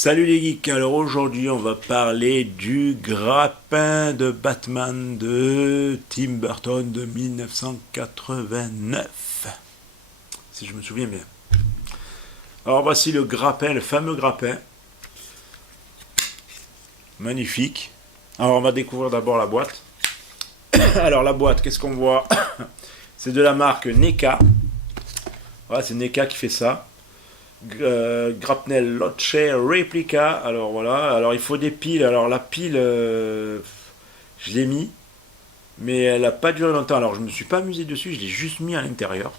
Salut les geeks, alors aujourd'hui on va parler du grappin de Batman de Tim Burton de 1989, si je me souviens bien. Alors voici le grappin, le fameux grappin, magnifique. Alors on va découvrir d'abord la boîte. Alors la boîte, qu'est-ce qu'on voit? C'est de la marque NECA. Voilà, c'est NECA qui fait ça. Grapnel Loche Replica. Alors voilà, alors il faut des piles. Alors la pile, je l'ai mis, mais elle n'a pas duré longtemps. Alors je me suis pas amusé dessus, je l'ai juste mis à l'intérieur.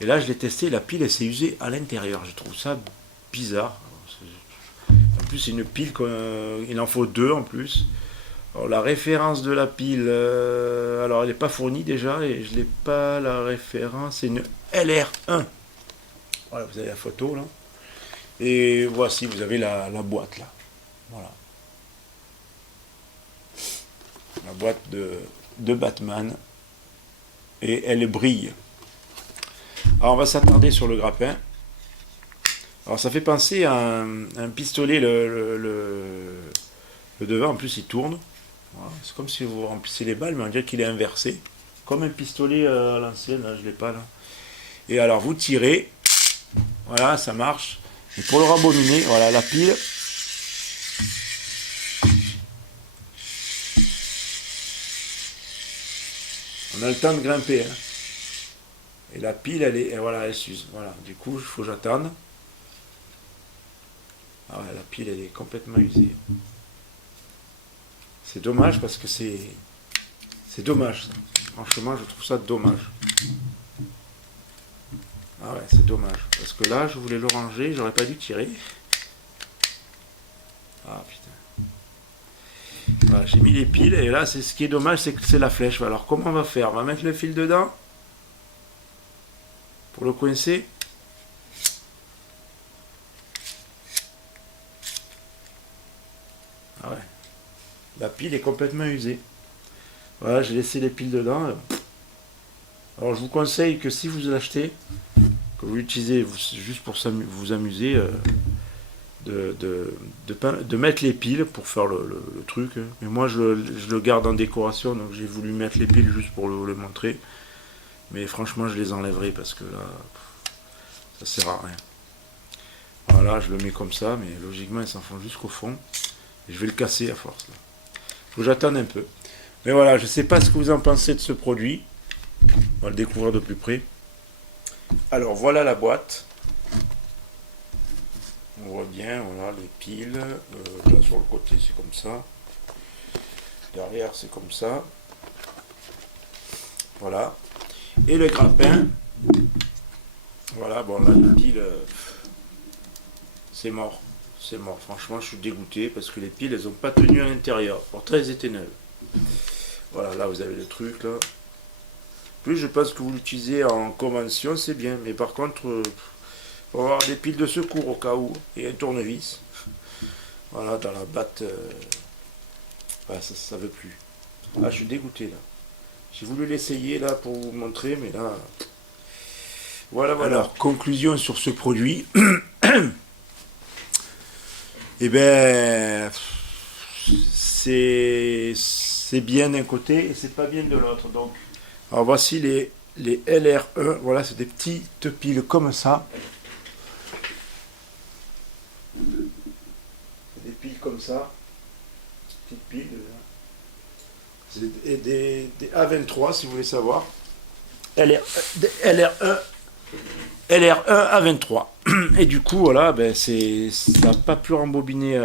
Et là je l'ai testé, la pile elle s'est usée à l'intérieur. Je trouve ça bizarre. En plus c'est une pile, il en faut deux en plus. Alors la référence de la pile, alors elle n'est pas fournie déjà et je n'ai pas la référence. C'est une LR1. Voilà, vous avez la photo là. Et voici, vous avez la boîte là. Voilà. La boîte de Batman. Et elle brille. Alors on va s'attarder sur le grappin. Alors ça fait penser à un pistolet, le devant, en plus il tourne. Voilà. C'est comme si vous remplissez les balles, mais on dirait qu'il est inversé. Comme un pistolet à l'ancienne, là, je ne l'ai pas là. Et alors vous tirez. Voilà, ça marche. Et pour le rembobiner, voilà la pile. On a le temps de grimper. Hein. Et la pile, elle s'use. Voilà, du coup, il faut que j'attende. Ah ouais, la pile, elle est complètement usée. C'est dommage parce que c'est dommage. Ça. Franchement, je trouve ça dommage. Ah ouais, c'est dommage. Parce que là, je voulais le ranger, j'aurais pas dû tirer. Ah putain. Voilà, j'ai mis les piles et là, ce qui est dommage, c'est que c'est la flèche. Alors, comment on va faire? On va mettre le fil dedans pour le coincer. Ah ouais. La pile est complètement usée. Voilà, j'ai laissé les piles dedans. Alors, je vous conseille que si vous l'achetez, que vous l'utilisez juste pour vous amuser, de mettre les piles pour faire le truc. Mais moi, je le garde en décoration, donc j'ai voulu mettre les piles juste pour le montrer. Mais franchement, je les enlèverai parce que là, ça sert à rien. Voilà, je le mets comme ça, mais logiquement, il s'enfonce jusqu'au fond. Et je vais le casser à force. Là. Faut que j'attende un peu. Mais voilà, je ne sais pas ce que vous en pensez de ce produit. On va le découvrir de plus près. Alors, voilà la boîte. On voit bien, voilà, les piles. Là, sur le côté, c'est comme ça. Derrière, c'est comme ça. Voilà. Et le grappin. Voilà, bon, là, les piles, c'est mort. C'est mort. Franchement, je suis dégoûté parce que les piles, elles n'ont pas tenu à l'intérieur. Pourtant, elles étaient neuves. Voilà, là, vous avez le truc, là. Plus, je pense que vous l'utilisez en convention, c'est bien. Mais par contre, faut avoir des piles de secours au cas où. Et un tournevis. Voilà, dans la batte. Ah, ça veut plus. Ah, je suis dégoûté, là. J'ai voulu l'essayer, là, pour vous montrer, mais là... Voilà, voilà. Alors, conclusion sur ce produit. Eh ben, c'est bien d'un côté et c'est pas bien de l'autre. Donc, alors voici les LR1. Voilà, c'est des petites piles comme ça. C'est des piles comme ça. Petites piles. C'est des A23 si vous voulez savoir. LR1 A23. Et du coup, voilà, ben ça n'a pas pu rembobiner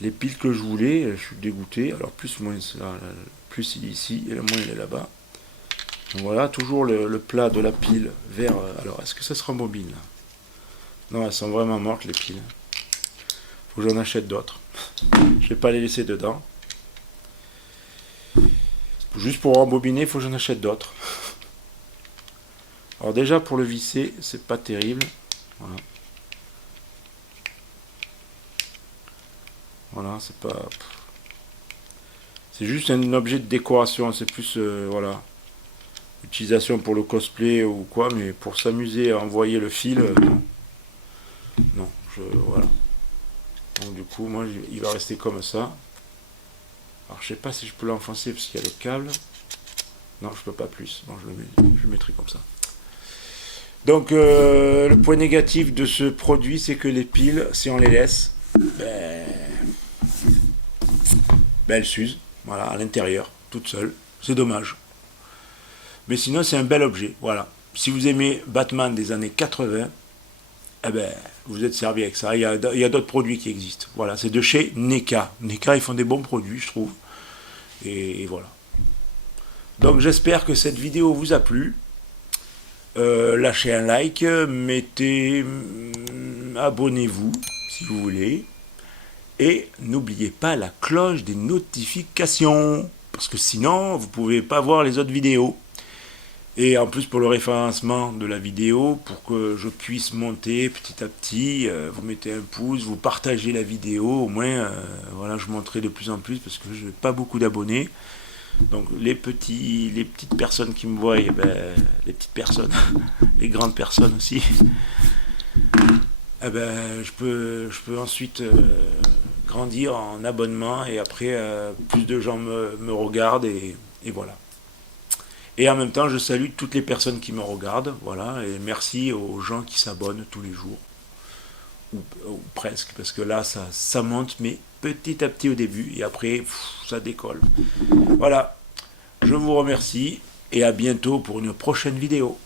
les piles que je voulais. Je suis dégoûté. Alors, plus il est ici et le moins il est là-bas. Donc voilà, toujours le plat de la pile vers. Alors, est-ce que ça se rembobine là? Non, elles sont vraiment mortes les piles. Faut que j'en achète d'autres. Je vais pas les laisser dedans. Juste pour rembobiner, il faut que j'en achète d'autres. Alors déjà pour le visser, c'est pas terrible. Voilà. Voilà, c'est pas. C'est juste un objet de décoration. C'est plus voilà. Utilisation pour le cosplay ou quoi, mais pour s'amuser à envoyer le fil, non. Non, Voilà. Donc du coup, moi, il va rester comme ça. Alors je sais pas si je peux l'enfoncer parce qu'il y a le câble. Non, je peux pas plus. Bon, je le mettrai comme ça. Donc le point négatif de ce produit, c'est que les piles, si on les laisse, elles s'usent. Voilà, à l'intérieur, toutes seules. C'est dommage. Mais sinon, c'est un bel objet. Voilà. Si vous aimez Batman des années 80, eh ben, vous êtes servi avec ça. Il y a d'autres produits qui existent. Voilà, c'est de chez NECA. NECA, ils font des bons produits, je trouve. Et voilà. Donc j'espère que cette vidéo vous a plu. Lâchez un like, abonnez-vous si vous voulez. Et n'oubliez pas la cloche des notifications. Parce que sinon, vous ne pouvez pas voir les autres vidéos. Et en plus pour le référencement de la vidéo, pour que je puisse monter petit à petit, vous mettez un pouce, vous partagez la vidéo, au moins voilà, je monterai de plus en plus parce que je n'ai pas beaucoup d'abonnés. Donc les petites personnes qui me voient, les petites personnes, les grandes personnes aussi, je peux ensuite grandir en abonnement et après plus de gens me regardent et voilà. Et en même temps, je salue toutes les personnes qui me regardent, voilà, et merci aux gens qui s'abonnent tous les jours, ou presque, parce que là, ça monte, mais petit à petit au début, et après, ça décolle. Voilà, je vous remercie, et à bientôt pour une prochaine vidéo.